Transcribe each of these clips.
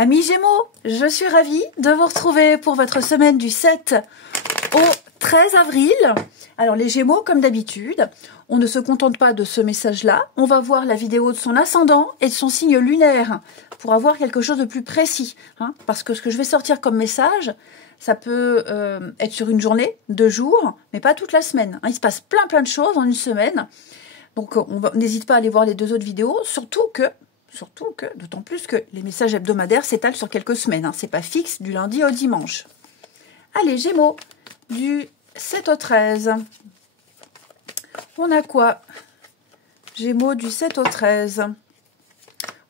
Amis Gémeaux, je suis ravie de vous retrouver pour votre semaine du 7 au 13 avril. Alors les Gémeaux, comme d'habitude, on ne se contente pas de ce message-là. On va voir la vidéo de son ascendant et de son signe lunaire pour avoir quelque chose de plus précis. Parce que ce que je vais sortir comme message, ça peut être sur une journée, 2 jours, mais pas toute la semaine. Il se passe plein de choses en une semaine. Donc n'hésite pas à aller voir les 2 autres vidéos, surtout que, d'autant plus que les messages hebdomadaires s'étalent sur quelques semaines. C'est pas fixe du lundi au dimanche. Allez, Gémeaux, du 7 au 13. On a quoi? Gémeaux du 7 au 13.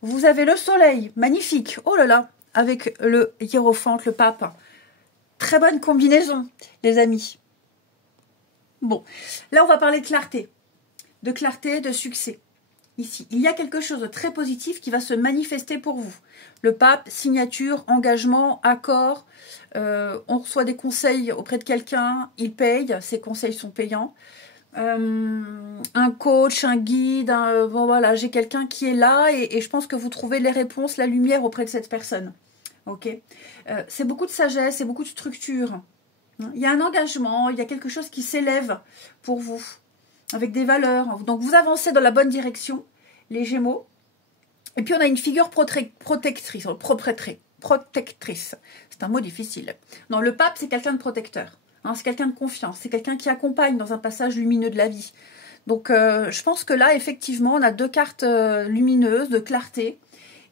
Vous avez le soleil, magnifique. Oh là là, avec le hiérophante, le pape. Très bonne combinaison, les amis. Bon, là on va parler de clarté. De clarté, de succès. Ici, il y a quelque chose de très positif qui va se manifester pour vous. Le pape, signature, engagement, accord. On reçoit des conseils auprès de quelqu'un, il paye, ces conseils sont payants. Un coach, un guide, bon, voilà, j'ai quelqu'un qui est là et je pense que vous trouvez les réponses, la lumière auprès de cette personne. Ok, c'est beaucoup de sagesse, c'est beaucoup de structure. Il y a un engagement, il y a quelque chose qui s'élève pour vous, avec des valeurs. Donc vous avancez dans la bonne direction, les Gémeaux. Et puis on a une figure protectrice, protectrice. C'est un mot difficile. Non, le pape, c'est quelqu'un de protecteur. C'est quelqu'un de confiance, c'est quelqu'un qui accompagne dans un passage lumineux de la vie. Donc je pense que là, effectivement, on a 2 cartes lumineuses, de clarté.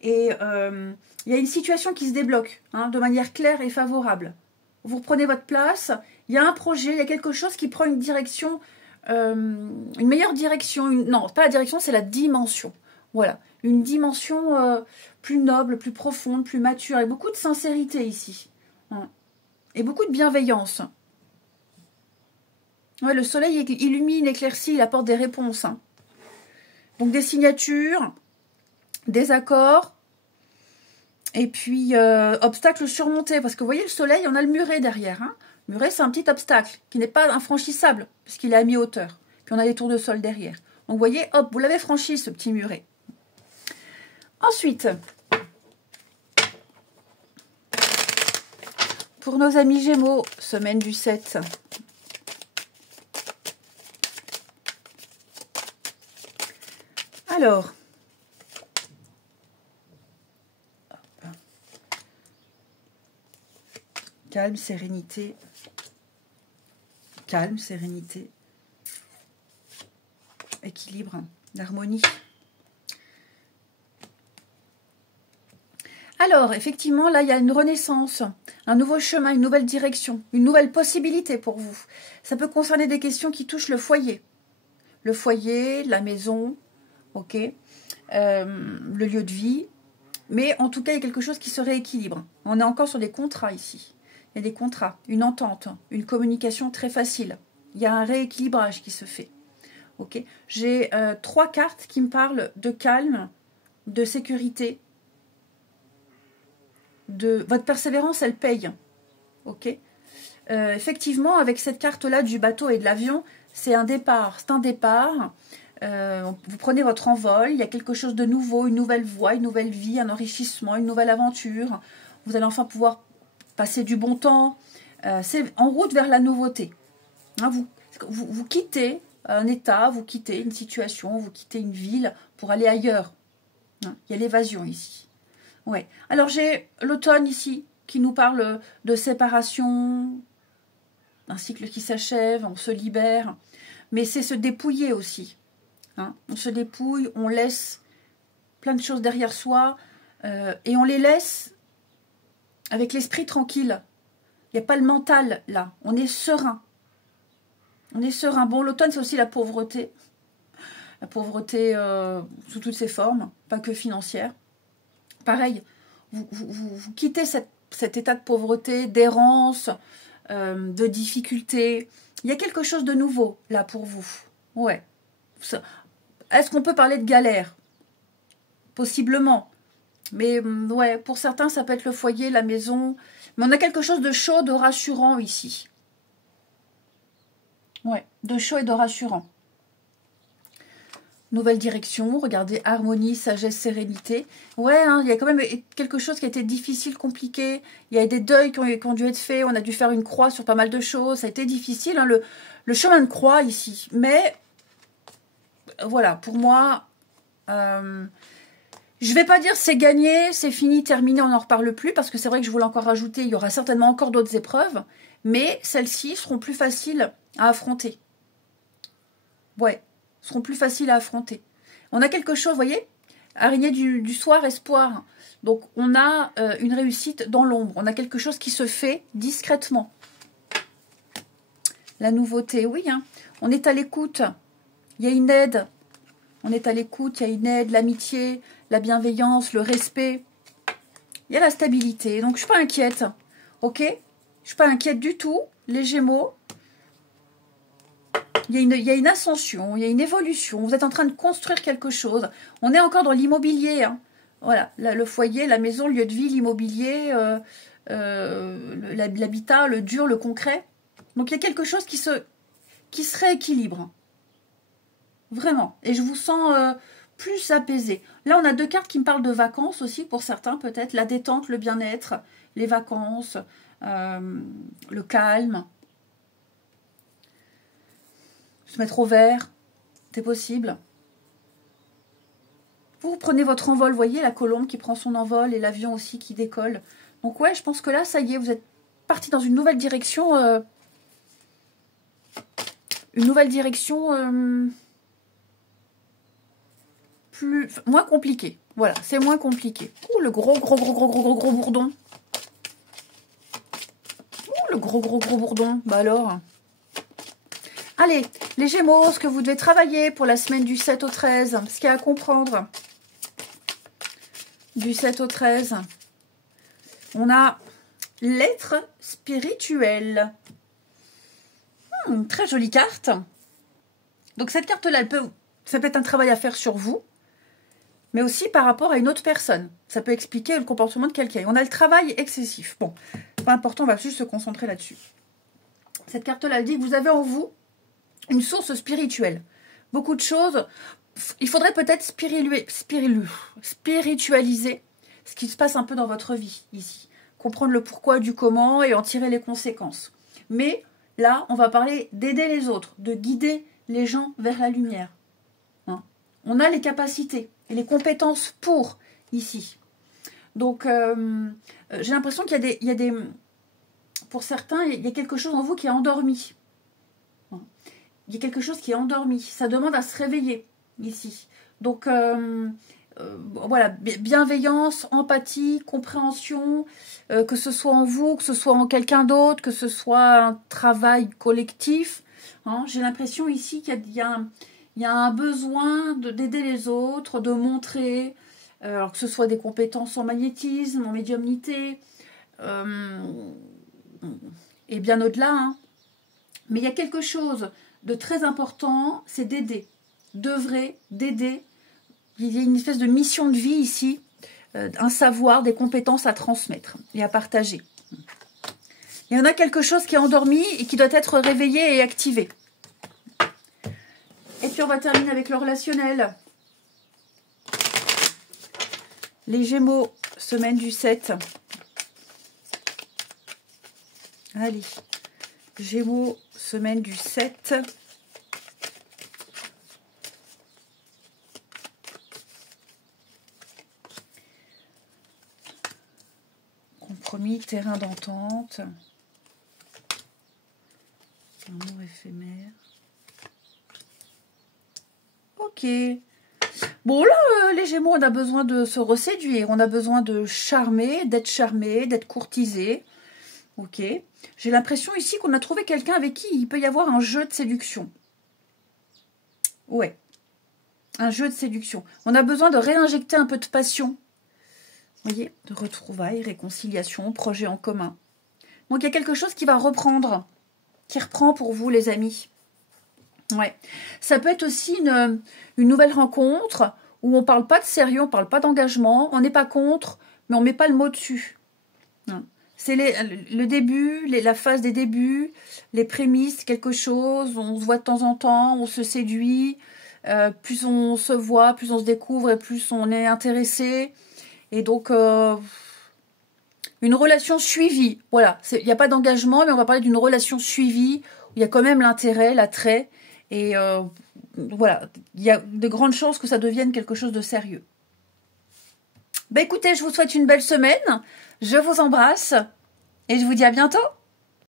Et il y a une situation qui se débloque de manière claire et favorable. Vous reprenez votre place, il y a un projet, il y a quelque chose qui prend une direction, une meilleure direction. Non, pas la direction, c'est la dimension. Voilà, une dimension plus noble, plus profonde, plus mature, et beaucoup de sincérité ici. Et beaucoup de bienveillance. Ouais, le soleil illumine, éclaircit, il apporte des réponses. Donc des signatures, des accords, et puis obstacles surmontés. Parce que vous voyez le soleil, on a le muret derrière. Le muret, c'est un petit obstacle qui n'est pas infranchissable, puisqu'il est à mi-hauteur. Puis on a les tours de sol derrière. Donc vous voyez, hop, vous l'avez franchi, ce petit muret. Ensuite, pour nos amis Gémeaux, semaine du 7. Alors, calme, sérénité, équilibre, l'harmonie. Alors, effectivement, là, il y a une renaissance, un nouveau chemin, une nouvelle direction, une nouvelle possibilité pour vous. Ça peut concerner des questions qui touchent le foyer, la maison, ok, le lieu de vie, mais en tout cas, il y a quelque chose qui se rééquilibre. On est encore sur des contrats ici. Il y a des contrats, une entente, une communication très facile. Il y a un rééquilibrage qui se fait. Ok, j'ai 3 cartes qui me parlent de calme, de sécurité, de votre persévérance, elle paye. Ok, effectivement, avec cette carte-là du bateau et de l'avion, c'est un départ. C'est un départ. Vous prenez votre envol, il y a quelque chose de nouveau, une nouvelle voie, une nouvelle vie, un enrichissement, une nouvelle aventure. Vous allez enfin pouvoir passer du bon temps. C'est en route vers la nouveauté. Vous quittez un état, vous quittez une situation, vous quittez une ville pour aller ailleurs. Il y a l'évasion ici. Ouais. Alors j'ai l'automne ici qui nous parle de séparation, un cycle qui s'achève, on se libère. Mais c'est se dépouiller aussi. On se dépouille, on laisse plein de choses derrière soi et on les laisse avec l'esprit tranquille. Il n'y a pas le mental là, on est serein. On est serein. Bon, l'automne, c'est aussi la pauvreté. La pauvreté sous toutes ses formes, pas que financière. Pareil, vous quittez cet état de pauvreté, d'errance, de difficulté. Il y a quelque chose de nouveau là pour vous. Ouais. Est-ce qu'on peut parler de galère? Possiblement. Mais ouais, pour certains, ça peut être le foyer, la maison. Mais on a quelque chose de chaud, de rassurant ici. Ouais, de chaud et de rassurant. Nouvelle direction, regardez, harmonie, sagesse, sérénité. Ouais, hein, il y a quand même quelque chose qui a été difficile, compliqué. Il y a des deuils qui ont dû être faits. On a dû faire une croix sur pas mal de choses. Ça a été difficile, hein, le chemin de croix ici. Mais, voilà, pour moi, je vais pas dire c'est gagné, c'est fini, terminé, on n'en reparle plus. Parce que c'est vrai que je voulais encore rajouter, il y aura certainement encore d'autres épreuves. Mais celles-ci seront plus faciles à affronter. Ouais. Seront plus faciles à affronter. On a quelque chose, vous voyez, araignée du soir, espoir. Donc, on a une réussite dans l'ombre. On a quelque chose qui se fait discrètement. La nouveauté, oui. Hein. On est à l'écoute. Il y a une aide. On est à l'écoute, il y a une aide, l'amitié, la bienveillance, le respect. Il y a la stabilité. Donc, je ne suis pas inquiète. Ok? Je ne suis pas inquiète du tout. Les Gémeaux. Il y a une ascension, il y a une évolution. Vous êtes en train de construire quelque chose. On est encore dans l'immobilier. Hein. Voilà, le foyer, la maison, le lieu de vie, l'immobilier, l'habitat, le dur, le concret. Donc, il y a quelque chose qui se rééquilibre. Vraiment. Et je vous sens plus apaisé. Là, on a deux cartes qui me parlent de vacances aussi, pour certains peut-être. La détente, le bien-être, les vacances, le calme. Se mettre au vert, c'est possible. Vous prenez votre envol, voyez la colombe qui prend son envol et l'avion aussi qui décolle. Donc ouais, je pense que là, ça y est, vous êtes parti dans une nouvelle direction. Moins compliquée. Voilà, c'est moins compliqué. Ouh, le gros bourdon. Ouh, le gros bourdon. Bah alors... Allez, les Gémeaux, ce que vous devez travailler pour la semaine du 7 au 13, ce qu'il y a à comprendre. Du 7 au 13, on a l'être spirituel. Très jolie carte. Donc cette carte-là, ça peut être un travail à faire sur vous, mais aussi par rapport à une autre personne. Ça peut expliquer le comportement de quelqu'un. On a le travail excessif. Bon, pas important, on va juste se concentrer là-dessus. Cette carte-là dit que vous avez en vous une source spirituelle. Beaucoup de choses. Il faudrait peut-être spiritualiser ce qui se passe un peu dans votre vie ici. Comprendre le pourquoi du comment et en tirer les conséquences. Mais là, on va parler d'aider les autres, de guider les gens vers la lumière. Hein. On a les capacités et les compétences pour ici. Donc, j'ai l'impression qu'il y a des... Pour certains, il y a quelque chose en vous qui est endormi. Il y a quelque chose qui est endormi. Ça demande à se réveiller ici. Donc, voilà, bienveillance, empathie, compréhension, que ce soit en vous, que ce soit en quelqu'un d'autre, que ce soit un travail collectif. Hein. J'ai l'impression ici qu'il y a un besoin d'aider les autres, de montrer, alors que ce soit des compétences en magnétisme, en médiumnité, et bien au-delà. Hein. Mais il y a quelque chose de très important, c'est d'aider, d'œuvrer, d'aider. Il y a une espèce de mission de vie ici, un savoir, des compétences à transmettre et à partager. Il y en a quelque chose qui est endormi et qui doit être réveillé et activé. Et puis on va terminer avec le relationnel. Les Gémeaux, semaine du 7. Allez, Gémeaux, semaine du 7. Compromis, terrain d'entente. Amour éphémère. Ok. Bon, là, les Gémeaux, on a besoin de se reséduire. On a besoin de charmer, d'être courtisé. Ok. J'ai l'impression ici qu'on a trouvé quelqu'un avec qui il peut y avoir un jeu de séduction. Ouais. Un jeu de séduction. On a besoin de réinjecter un peu de passion. Vous voyez, de retrouvailles, réconciliation, projet en commun. Donc, il y a quelque chose qui va reprendre, qui reprend pour vous, les amis. Ouais. Ça peut être aussi une nouvelle rencontre où on ne parle pas de sérieux, on ne parle pas d'engagement, on n'est pas contre, mais on ne met pas le mot dessus. C'est le début, la phase des débuts, les prémices, quelque chose, on se voit de temps en temps, on se séduit, plus on se voit, plus on se découvre et plus on est intéressé. Et donc, une relation suivie. Voilà, il n'y a pas d'engagement, mais on va parler d'une relation suivie où il y a quand même l'intérêt, l'attrait. Et voilà, il y a de grandes chances que ça devienne quelque chose de sérieux. Ben écoutez, je vous souhaite une belle semaine. Je vous embrasse et je vous dis à bientôt.